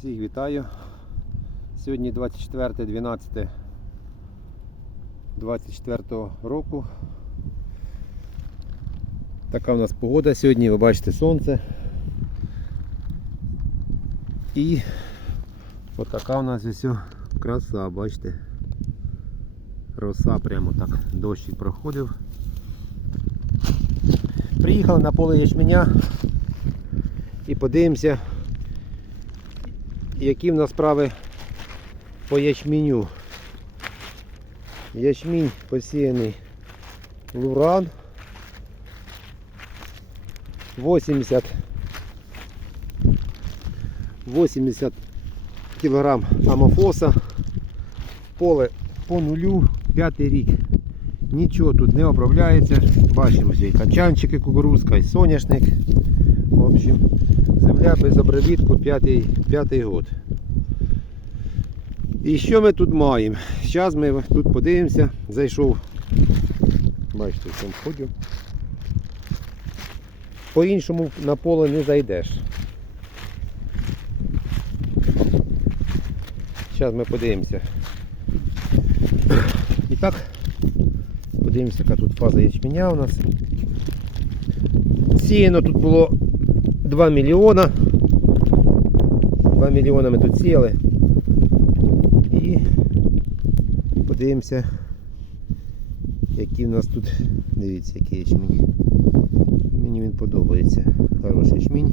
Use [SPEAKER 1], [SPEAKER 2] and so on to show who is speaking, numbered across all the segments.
[SPEAKER 1] Всіх вітаю. Сьогодні 24 12 24 року. Така у нас погода сьогодні, ви бачите сонце. І отака у нас ось краса, бачите. Роса прямо так, дощик проходив. Приїхали на поле ячменя і подивимося, які в нас справи по ячменю. Ячмінь посіяний луран. 80 80 кілограм амофоса. Поле по нулю, п'ятий рік. Нічого тут не обробляється. Бачимо, і качанчики, кукурузка, і соняшник. В общем, земля без обробітку п'ятий, п'ятий год. І що ми тут маємо? Зараз ми тут подивимося. Зайшов, бачите, цьому вході. По-іншому на поле не зайдеш. Зараз ми подивимося. І так, подивимося, яка тут фаза ячменя у нас. Сіяно тут було 2 мільйона. 2 мільйона ми тут сіяли. І подивимося, які в нас тут, дивіться, який ячмінь. Мені він подобається. Хороший ячмінь.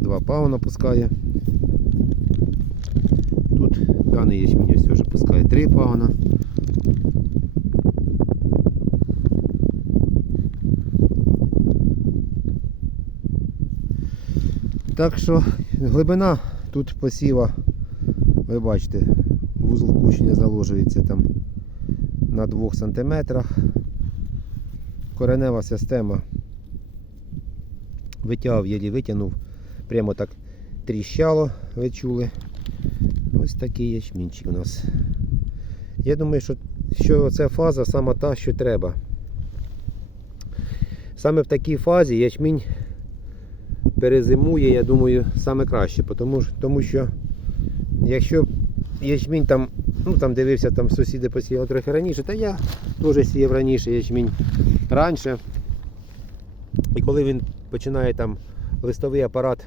[SPEAKER 1] Два пауна пускає. Тут даний ячмінь ось вже пускає три пауна. Так що глибина тут посіва, ви бачите, вузол кущення заложується там на 2 см. Коренева система витягав, єлі витягнув, прямо так тріщало, ви чули. Ось такий ячмінчик у нас. Я думаю, що, що ця фаза саме та, що треба. Саме в такій фазі ячмінь перезимує, я думаю, саме краще. Тому, тому що якщо ячмінь там, ну там дивився, там сусіди посіяли трохи раніше, та я теж сіяв раніше ячмінь раніше. І коли він починає там листовий апарат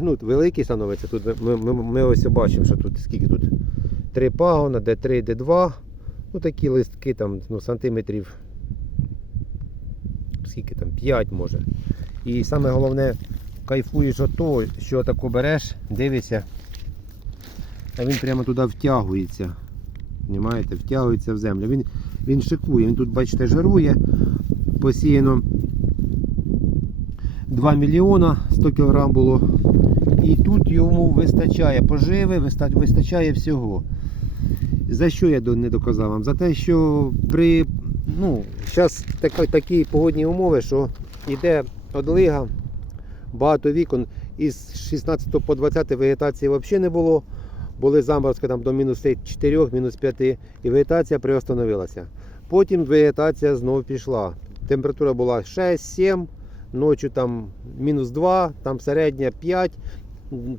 [SPEAKER 1] ну, великий становиться, тут ми, ми, ми ось бачимо, що тут скільки тут три пагона, Д3, Д2. Ну такі листки там ну, сантиметрів скільки там, 5 може. І саме головне, кайфуєш от того, що тако береш, дивишся, а він прямо туди втягується. Понимаєте, втягується в землю. Він, він шикує, він тут, бачите, жирує. Посіяно 2 мільйона 100 кг було. І тут йому вистачає поживи, вистачає всього. За що я не доказав вам? За те, що при ну, зараз так, такі погодні умови, що йде одлига, багато вікон. Із 16 по 20 вегетації взагалі не було. Були заморозки там до мінус 4, мінус 5 і вегетація приостановилася. Потім вегетація знову пішла. Температура була 6-7, ночі там мінус 2, там середня 5, м,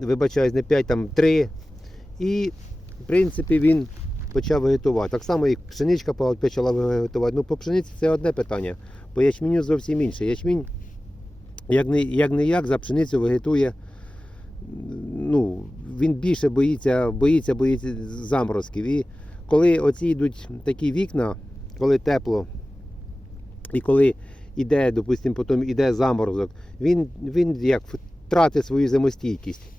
[SPEAKER 1] вибачаюсь, не 5, там 3. І в принципі він почав вегетувати. Так само і пшеничка почала вегетувати. Ну, по пшениці це одне питання. По ячменю зовсім інше. Ячмінь, як не як, не як за пшеницю вегетує. Ну, він більше боїться, боїться, боїться заморозків. І коли оці йдуть такі вікна, коли тепло, і коли йде, допустимо, потім йде заморозок, він, він як втратить свою зимостійкість.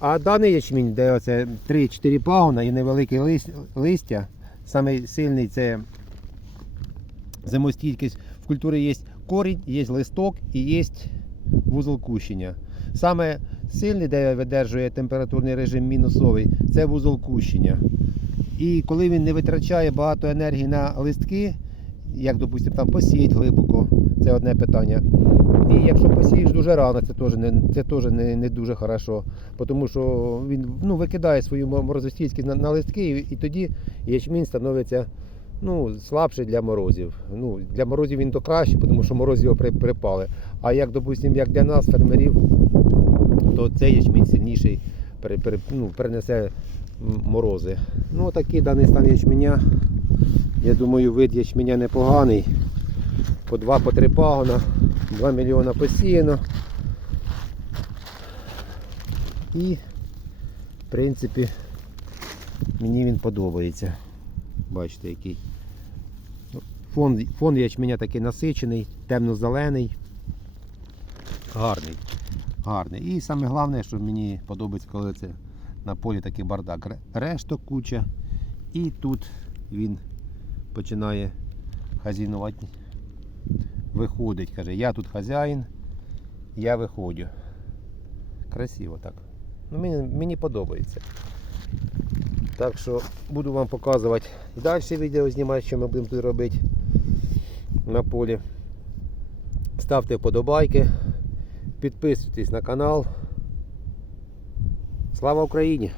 [SPEAKER 1] А даний ячмінь, де оце 3-4 пагона і невелике листя, самий сильний це зимостійкість. В культурі є корінь, є листок і є вузол кущення. Саме сильний, де видержує температурний режим мінусовий, це вузол кущення. І коли він не витрачає багато енергії на листки, як, допустимо, там посіять глибоко, це одне питання. І якщо посієш дуже рано, це теж не, це теж не, не дуже хорошо, тому що він ну, викидає свою морозостійкість на, на листки, і, і тоді ячмінь становиться ну, слабший для морозів. Ну, для морозів він то краще, тому що морози його при- припали. А як, допустимо, як для нас, фермерів, то цей ячмінь сильніший пере, пере, ну, перенесе морози. Ну, такий даний стан ячменя. Я думаю, вид ячменя непоганий. По 2 по 3 пагона, 2 мільйона посіяно. І, в принципі, мені він подобається. Бачите, який. Фон, фон ячменя такий насичений, темно-зелений. Гарний. Гарний. І саме головне, що мені подобається, коли це на полі такий бардак. Ре- Решток куча. І тут він починає хазінувати. Виходить, каже, я тут хазяїн, я виходжу. Красиво так. Ну, мені, мені подобається. Так що буду вам показувати далі відео знімати, що ми будемо тут робити на полі. Ставте вподобайки, підписуйтесь на канал. Слава Україні!